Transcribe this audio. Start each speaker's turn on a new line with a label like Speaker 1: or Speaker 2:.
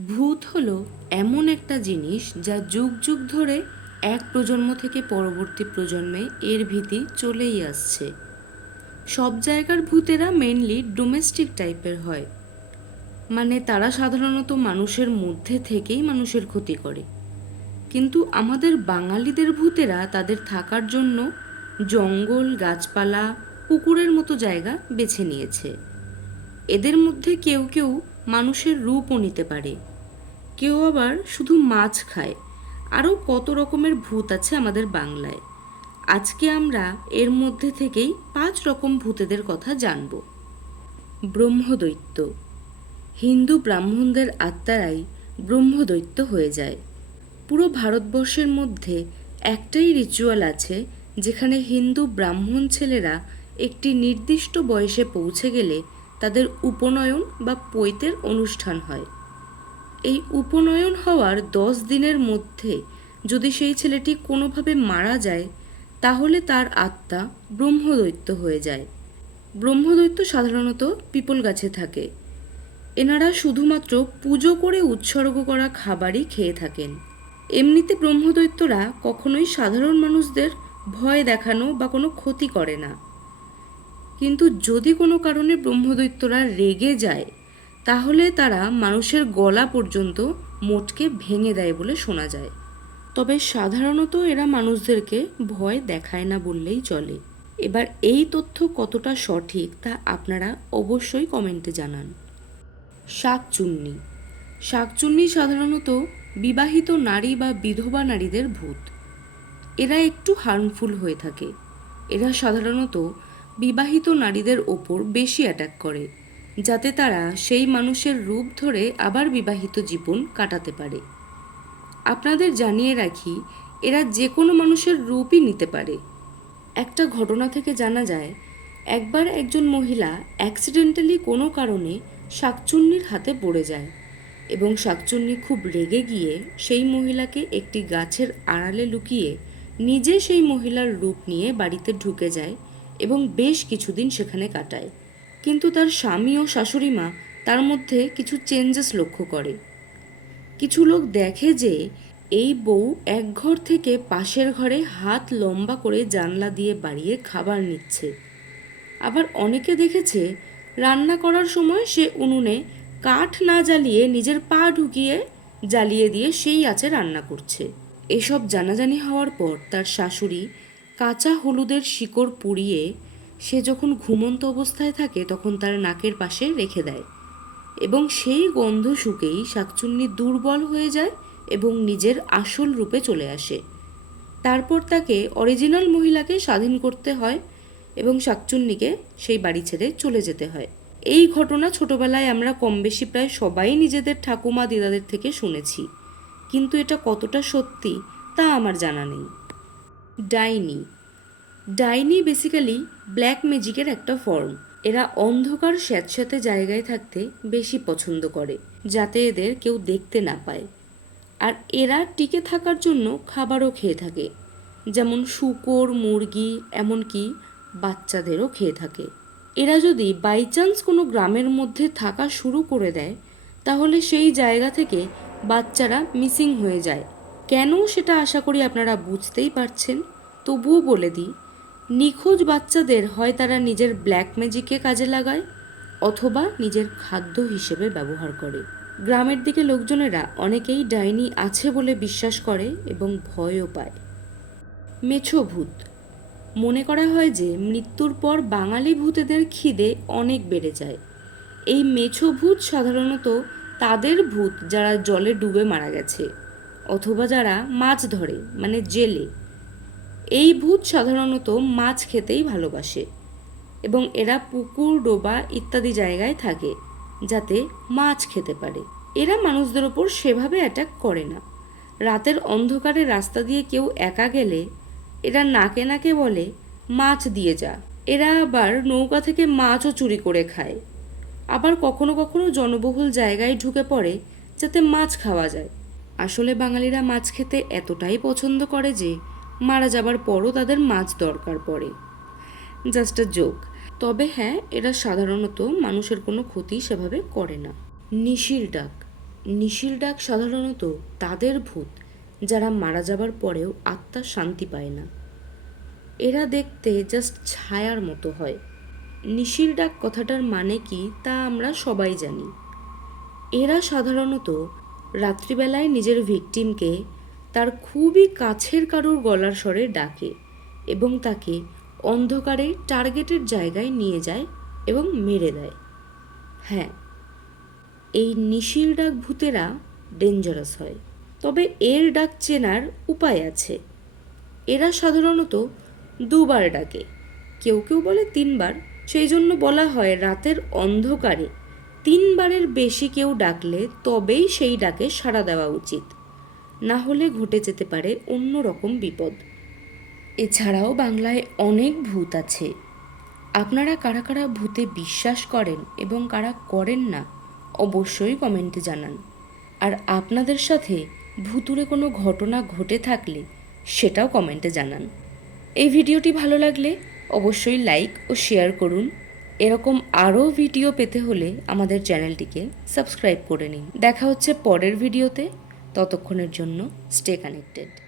Speaker 1: ভূত হলো এমন একটা জিনিস যা যুগ যুগ ধরে এক প্রজন্ম থেকে পরবর্তী প্রজন্মে এর ভীতি চলেই আসছে। সব জায়গার ভূতেরা মেনলি ডোমেস্টিক টাইপের হয়। মানে তারা সাধারণত মানুষের মধ্যে থেকেই মানুষের ক্ষতি করে। কিন্তু আমাদের বাঙালিদের ভূতেরা তাদের থাকার জন্য জঙ্গল, গাছপালা, পুকুরের মতো জায়গা বেছে নিয়েছে। এদের মধ্যে কেউ কেউ মানুষের রূপও নিতে পারে। কেউ আবার শুধু মাছ খায়। আরও কত রকমের ভূত আছে আমাদের বাংলায়। আজকে আমরা এর মধ্যে থেকেই পাঁচ রকম ভূতেদের কথা জানব। ব্রহ্মদৈত্য। হিন্দু ব্রাহ্মণদের আত্মারাই ব্রহ্মদৈত্য হয়ে যায়। পুরো ভারতবর্ষের মধ্যে একটাই রিচুয়াল আছে, যেখানে হিন্দু ব্রাহ্মণ ছেলেরা একটি নির্দিষ্ট বয়সে পৌঁছে গেলে তাদের উপনয়ন বা পৈতের অনুষ্ঠান হয়। এই উপনয়ন হওয়ার দশ দিনের মধ্যে যদি সেই ছেলেটি কোনোভাবে মারা যায়, তাহলে তার আত্মা ব্রহ্মদৈত্য হয়ে যায়। ব্রহ্মদৈত্য সাধারণত পিপল গাছে থাকে। এনারা শুধুমাত্র পুজো করে উৎসর্গ করা খাবারই খেয়ে থাকেন। এমনিতে ব্রহ্মদৈত্যরা কখনোই সাধারণ মানুষদের ভয় দেখানো বা কোনো ক্ষতি করে না। কিন্তু যদি কোনো কারণে ব্রহ্মদৈত্যরা রেগে যায়, তাহলে তারা মানুষের গলা পর্যন্ত মোটকে ভেঙে দেয় বলে শোনা যায়। তবে সাধারণত এরা মানুষদেরকে ভয় দেখায় না বললেই চলে। এবার এই তথ্য কতটা সঠিক তা আপনারা অবশ্যই কমেন্টে জানান। শাকচুন্নি। শাকচুন্নি সাধারণত বিবাহিত নারী বা বিধবা নারীদের ভূত। এরা একটু হার্মফুল হয়ে থাকে। এরা সাধারণত বিবাহিত নারীদের ওপর বেশি অ্যাটাক করে, যাতে তারা সেই মানুষের রূপ ধরে আবার বিবাহিত জীবন কাটাতে পারে। আপনাদের জানিয়ে রাখি, এরা যে কোনো মানুষের রূপই নিতে পারে। একটা ঘটনা থেকে জানা যায়, একবার একজন মহিলা অ্যাক্সিডেন্টালি কোনো কারণে শাকচুন্নির হাতে পড়ে যায় এবং শাকচুন্নি খুব রেগে গিয়ে সেই মহিলাকে একটি গাছের আড়ালে লুকিয়ে নিজে সেই মহিলার রূপ নিয়ে বাড়িতে ঢুকে যায় এবং বেশ কিছুদিন সেখানে কাটায়। কিন্তু তার স্বামী ও শাশুড়ি মা তার মধ্যে কিছু চেঞ্জেস লক্ষ্য করে কিছু লোক দেখে যে এই বউ এক ঘর থেকে পাশের ঘরে হাত লম্বা করে জানলা দিয়ে বাড়িয়ে খাবার নিচ্ছে। আবার অনেকে দেখেছে রান্না করার সময় সে উনুনে কাঠ না জ্বালিয়ে নিজের পা ঢুকিয়ে জ্বালিয়ে দিয়ে সেই আছে রান্না করছে। এসব জানাজানি হওয়ার পর তার শাশুড়ি কাঁচা হলুদের শিকড় পুড়িয়ে সে যখন ঘুমন্ত অবস্থায় থাকে, তখন তার নাকের পাশে রেখে দেয় এবং সেই গন্ধ শুকেই শাকচুন্নি দুর্বল হয়ে যায় এবং নিজের আসল রূপে চলে আসে। তারপর তাকে অরিজিনাল মহিলাকে স্বাধীন করতে হয় এবং শাকচুন্নিকে সেই বাড়ি ছেড়ে চলে যেতে হয়। এই ঘটনা ছোটবেলায় আমরা কম বেশি প্রায় সবাই নিজেদের ঠাকুমা দিদাদের থেকে শুনেছি। কিন্তু এটা কতটা সত্যি তা আমার জানা নেই। ডাইনি। ডাইনি বেসিক্যালি ব্ল্যাক ম্যাজিকের একটা ফর্ম এরা অন্ধকার স্যাঁতস্যাঁতে জায়গায় থাকতে বেশি পছন্দ করে, যাতে এদের কেউ দেখতে না পায়। আর এরা টিকে থাকার জন্য খাবারও খেয়ে থাকে, যেমন শুকর, মুরগি, এমনকি বাচ্চাদেরও খেয়ে থাকে। এরা যদি বাই চান্স কোনো গ্রামের মধ্যে থাকা শুরু করে দেয়, তাহলে সেই জায়গা থেকে বাচ্চারা মিসিং হয়ে যায়। কেন সেটা আশা করি আপনারা বুঝতেই পারছেন। তবুও বলে দিই, নিখোঁজ বাচ্চাদের হয় তারা নিজের ব্ল্যাক ম্যাজিকে কাজে লাগায় অথবা নিজের খাদ্য হিসেবে ব্যবহার করে। গ্রামের দিকে লোকজনেরা অনেকেই ডাইনি আছে বলে বিশ্বাস করে এবং ভয়ও পায়। মেছো ভূত। মনে করা হয় যে মৃত্যুর পর বাঙালি ভূতেদের খিদে অনেক বেড়ে যায়। এই মেছো ভূত সাধারণত তাদের ভূত যারা জলে ডুবে মারা গেছে। অথবা যারা মাছ ধরে মানে জেলে, এই ভূত সাধারণত মাছ খেতেই ভালোবাসে এবং এরা পুকুর, ডোবা ইত্যাদি জায়গায় থাকে যাতে মাছ খেতে পারে। এরা মানুষদের ওপর সেভাবে অ্যাটাক করে না। রাতের অন্ধকারে রাস্তা দিয়ে কেউ একা গেলে, এরা নাকে নাকে বলে, মাছ দিয়ে যা। এরা আবার নৌকা থেকে মাছও চুরি করে খায়। আবার কখনো কখনো জনবহুল জায়গায় ঢুকে পড়ে যাতে মাছ খাওয়া যায়। আসলে বাঙালিরা মাছ খেতে এতটাই পছন্দ করে যে মারা যাবার পরও তাদের মাছ দরকার পড়ে। Just a joke. তবে হ্যাঁ এরা সাধারণত মানুষের কোনো ক্ষতি সেভাবে করে না। নিশির ডাক। নিশির ডাক সাধারণত তাদের ভূত, যারা মারা যাবার পরেও আত্মা শান্তি পায় না। এরা দেখতে জাস্ট ছায়ার মতো হয়। নিশির ডাক কথাটার মানে কি তা আমরা সবাই জানি। এরা সাধারণত রাত্রিবেলায় নিজের ভিকটিমকে তার খুবই কাছের কারোর গলার স্বরে ডাকে এবং তাকে অন্ধকারে টার্গেটের জায়গায় নিয়ে যায় এবং মেরে দেয়। হ্যাঁ এই নিশির ডাক ভূতেরা ডেঞ্জারাস হয়। তবে এর ডাক চেনার উপায় আছে। এরা সাধারণত দুবার ডাকে। কেউ কেউ বলে তিনবার। সেই জন্য বলা হয় রাতের অন্ধকারে তিনবারের বেশি কেউ ডাকলে তবেই সেই ডাকে সাড়া দেওয়া উচিত। না হলে ঘটে যেতে পারে অন্য রকম বিপদ। এছাড়াও বাংলায় অনেক ভূত আছে। আপনারা কারা কারা ভূতে বিশ্বাস করেন এবং কারা করেন না, অবশ্যই কমেন্টে জানান। আর আপনাদের সাথে ভুতুরে কোনো ঘটনা ঘটে থাকলে সেটাও কমেন্টে জানান। এই ভিডিওটি ভালো লাগলে অবশ্যই লাইক ও শেয়ার করুন। এরকম আরও ভিডিও পেতে হলে আমাদের চ্যানেলটিকে সাবস্ক্রাইব করে নিন। দেখা হচ্ছে পরের ভিডিওতে। ততক্ষণের জন্য স্টে কানেক্টেড